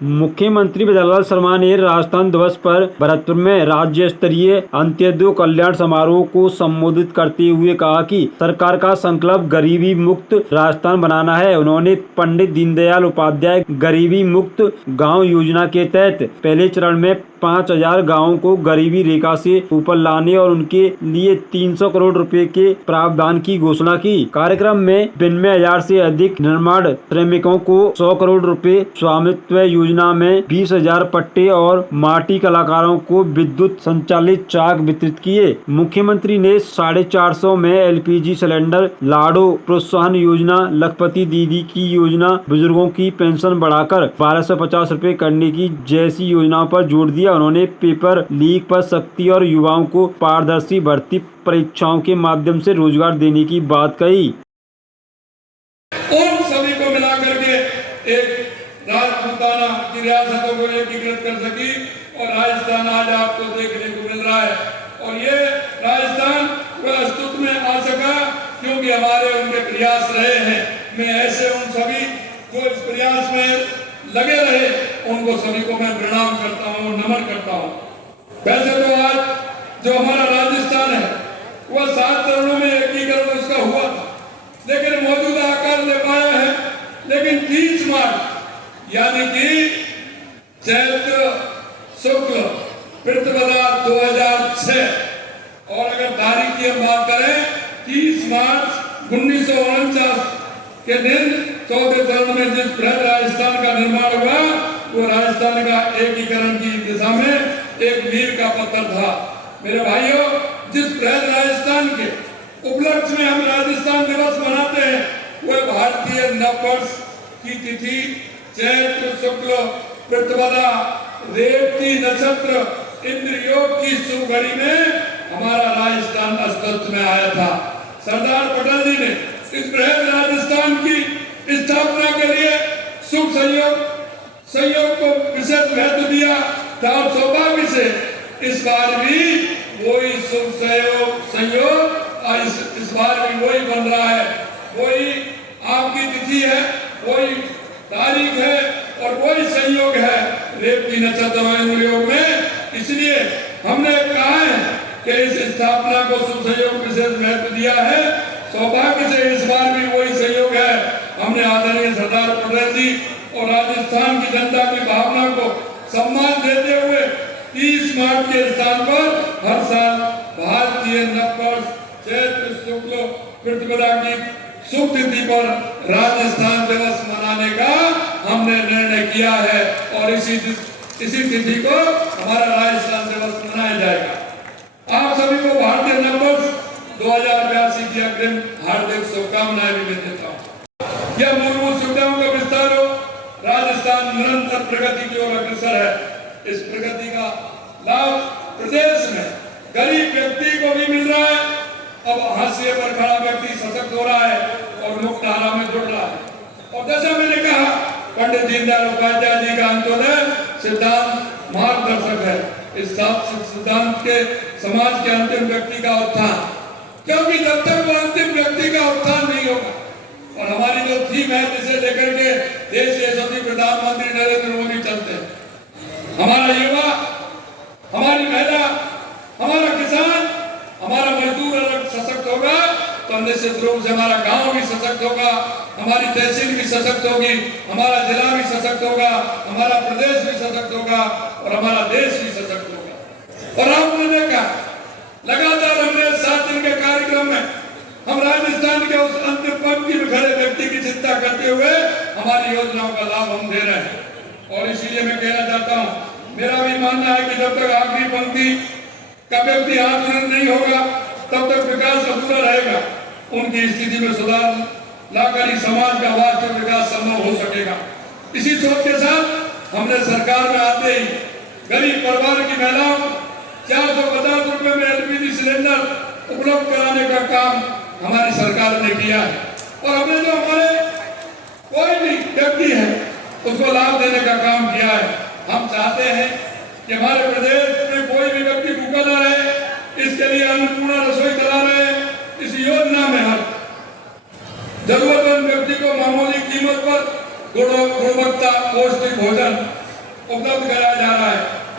मुख्यमंत्री जयललिता शर्मा ने राजस्थान दिवस पर भरतपुर में राज्य स्तरीय अंत्योदय कल्याण समारोह को संबोधित करते हुए कहा कि सरकार का संकल्प गरीबी मुक्त राजस्थान बनाना है। उन्होंने पंडित दीनदयाल उपाध्याय गरीबी मुक्त गांव योजना के तहत पहले चरण में 5000 गाँवों को गरीबी रेखा से ऊपर लाने और उनके लिए 300 करोड़ रुपए के प्रावधान की घोषणा की। कार्यक्रम में 92,000 से अधिक निर्माण श्रमिकों को 100 करोड़ रुपए, स्वामित्व योजना में 20,000 पट्टे और माटी कलाकारों को विद्युत संचालित चाक वितरित किए। मुख्यमंत्री ने 450 में LPG सिलेंडर, लाड़ो प्रोत्साहन योजना, लखपति दीदी की योजना, बुजुर्गों की पेंशन बढ़ाकर 1250 रुपए करने की जैसी योजनाओं पर जोर दिया। उन्होंने पेपर लीक पर सख्ती और युवाओं को पारदर्शी भर्ती परीक्षाओं के माध्यम से रोजगार देने की बात कही। उन सभी को मिलाकर के एक राजपूताना की रियासतों को एकीकृत कर सकी और राजस्थान आज आपको देखने को मिल रहा है। और ये राजस्थान अस्तित्व में आ सका क्योंकि हमारे उनके प्रयास रहे हैं। मैं ऐसे उन सभी जो इस प्रयास में लगे रहे उनको सभी को मैं प्रणाम करता हूँ, नमन करता हूँ। वैसे तो आज जो हमारा राजस्थान है वह 7 चरणों में एकीकरण उसका हुआ था, लेकिन मौजूदा आकार ले पाया है। लेकिन 30 मार्च यानी कि चैत्र शुक्ल प्रतिपदा 2006 और अगर तारीख की हम बात करें 30 मार्च 1949 के दिन 14 चरण में जिस बृहद राजस्थान का निर्माण हुआ वो राजस्थान का एकीकरण की दिशा में एक मील का पत्थर था। मेरे भाइयों, जिस बृहद राजस्थान के उपलक्ष्य में हम राजस्थान दिवस मनाते हैं वह भारतीय नववर्ष की तिथि चैत्र शुक्ल प्रतिपदा रेवती नक्षत्र इंद्र योग की शुभ घड़ी में हमारा राजस्थान अस्तित्व में आया था। सरदार पटेल जी ने इस बृहद राजस्थान की स्थापना के लिए शुभ सहयोग को विशेष महत्व दिया था। सौभाग्य से इस बार भी वही शुभ सहयोग इस बार भी वही बन रहा है। वही आपकी तिथि है, वही तारीख है और वही संयोग है रेवती नक्षत्र योग में। इसलिए हमने कहा है कि इस स्थापना को शुभ सहयोग विशेष महत्व दिया है। सौभाग्य से इस बार भी वही सहयोग है। हमने आदरणीय सरदार पटेल जी और राजस्थान की जनता की भावना को सम्मान देते हुए 30 मार्च के स्थान पर हर साल भारतीय नववर्ष चैत्र शुक्ल प्रतिपदा की शुभ तिथि पर राजस्थान दिवस मनाने का हमने निर्णय किया है और इसी तिथि को हमारा राजस्थान दिवस मनाया जाएगा। आप सभी को भारतीय नववर्ष 2082 की अग्रिम हार्दिक शुभकामनाएं भी मैं देता हूँ। यह मूलभूत सुविधाओं का विस्तार हो, राजस्थान निरंतर प्रगति की ओर अग्रसर है। इस प्रगति का लाभ प्रदेश में गरीब व्यक्ति को भी मिल रहा है। अब हाशिए पर खड़ा व्यक्ति सशक्त हो रहा है और मुक्त धारा में जुड़ रहा है। और जैसा मैंने कहा, पंडित दीनदयाल उपाध्याय जी का अंत्योदय सिद्धांत मार्गदर्शक है। इस सिद्धांत के समाज के अंतिम व्यक्ति का उत्थान, क्योंकि जब तक वो अंतिम व्यक्ति का उत्थान नहीं होगा और हमारी जो थीम है जिसे लेकर के देश यशस्वी प्रधानमंत्री नरेंद्र मोदी चलते हैं, हमारा युवा, हमारी महिला, हमारा किसान, हमारा मजदूर अगर सशक्त होगा तो निश्चित रूप से हमारा गांव भी सशक्त होगा, हमारी तहसील भी सशक्त होगी, हमारा जिला भी सशक्त होगा, हमारा प्रदेश भी सशक्त होगा और हमारा देश भी सशक्त होगा। और आपने देखा लगातार हमने 7 दिन के कार्यक्रम में हम राजस्थान के उस अंतिम पंक्ति में खड़े व्यक्ति की चिंता करते हुए हमारी योजनाओं का लाभ हम दे रहे हैं। और इसीलिए मैं कहना चाहता हूँ, मेरा भी मानना है कि जब तक आखिरी पंक्ति का व्यक्ति आंदोलन नहीं होगा तब तक विकास अधूरा रहेगा। उनकी स्थिति में सुधार लाकर ही समाज का वास्तविक विकास संभव हो सकेगा। इसी सोच के साथ हमने सरकार में आते ही गरीब परिवार की महिलाओं को 450 रुपए में LPG सिलेंडर उपलब्ध कराने का काम हमारी सरकार ने किया है। और हमने जो हमारे कोई भी व्यक्ति है उसको लाभ देने का काम किया है। हम चाहते हैं कि हमारे प्रदेश में कोई भी व्यक्ति भूखा न रहे, इसके लिए अन्नपूर्णा रसोई चला रहे हैं। इस योजना में हम जरूरतमंद व्यक्ति को मामूली कीमत पर गुणवत्ता पौष्टिक भोजन उपलब्ध कराया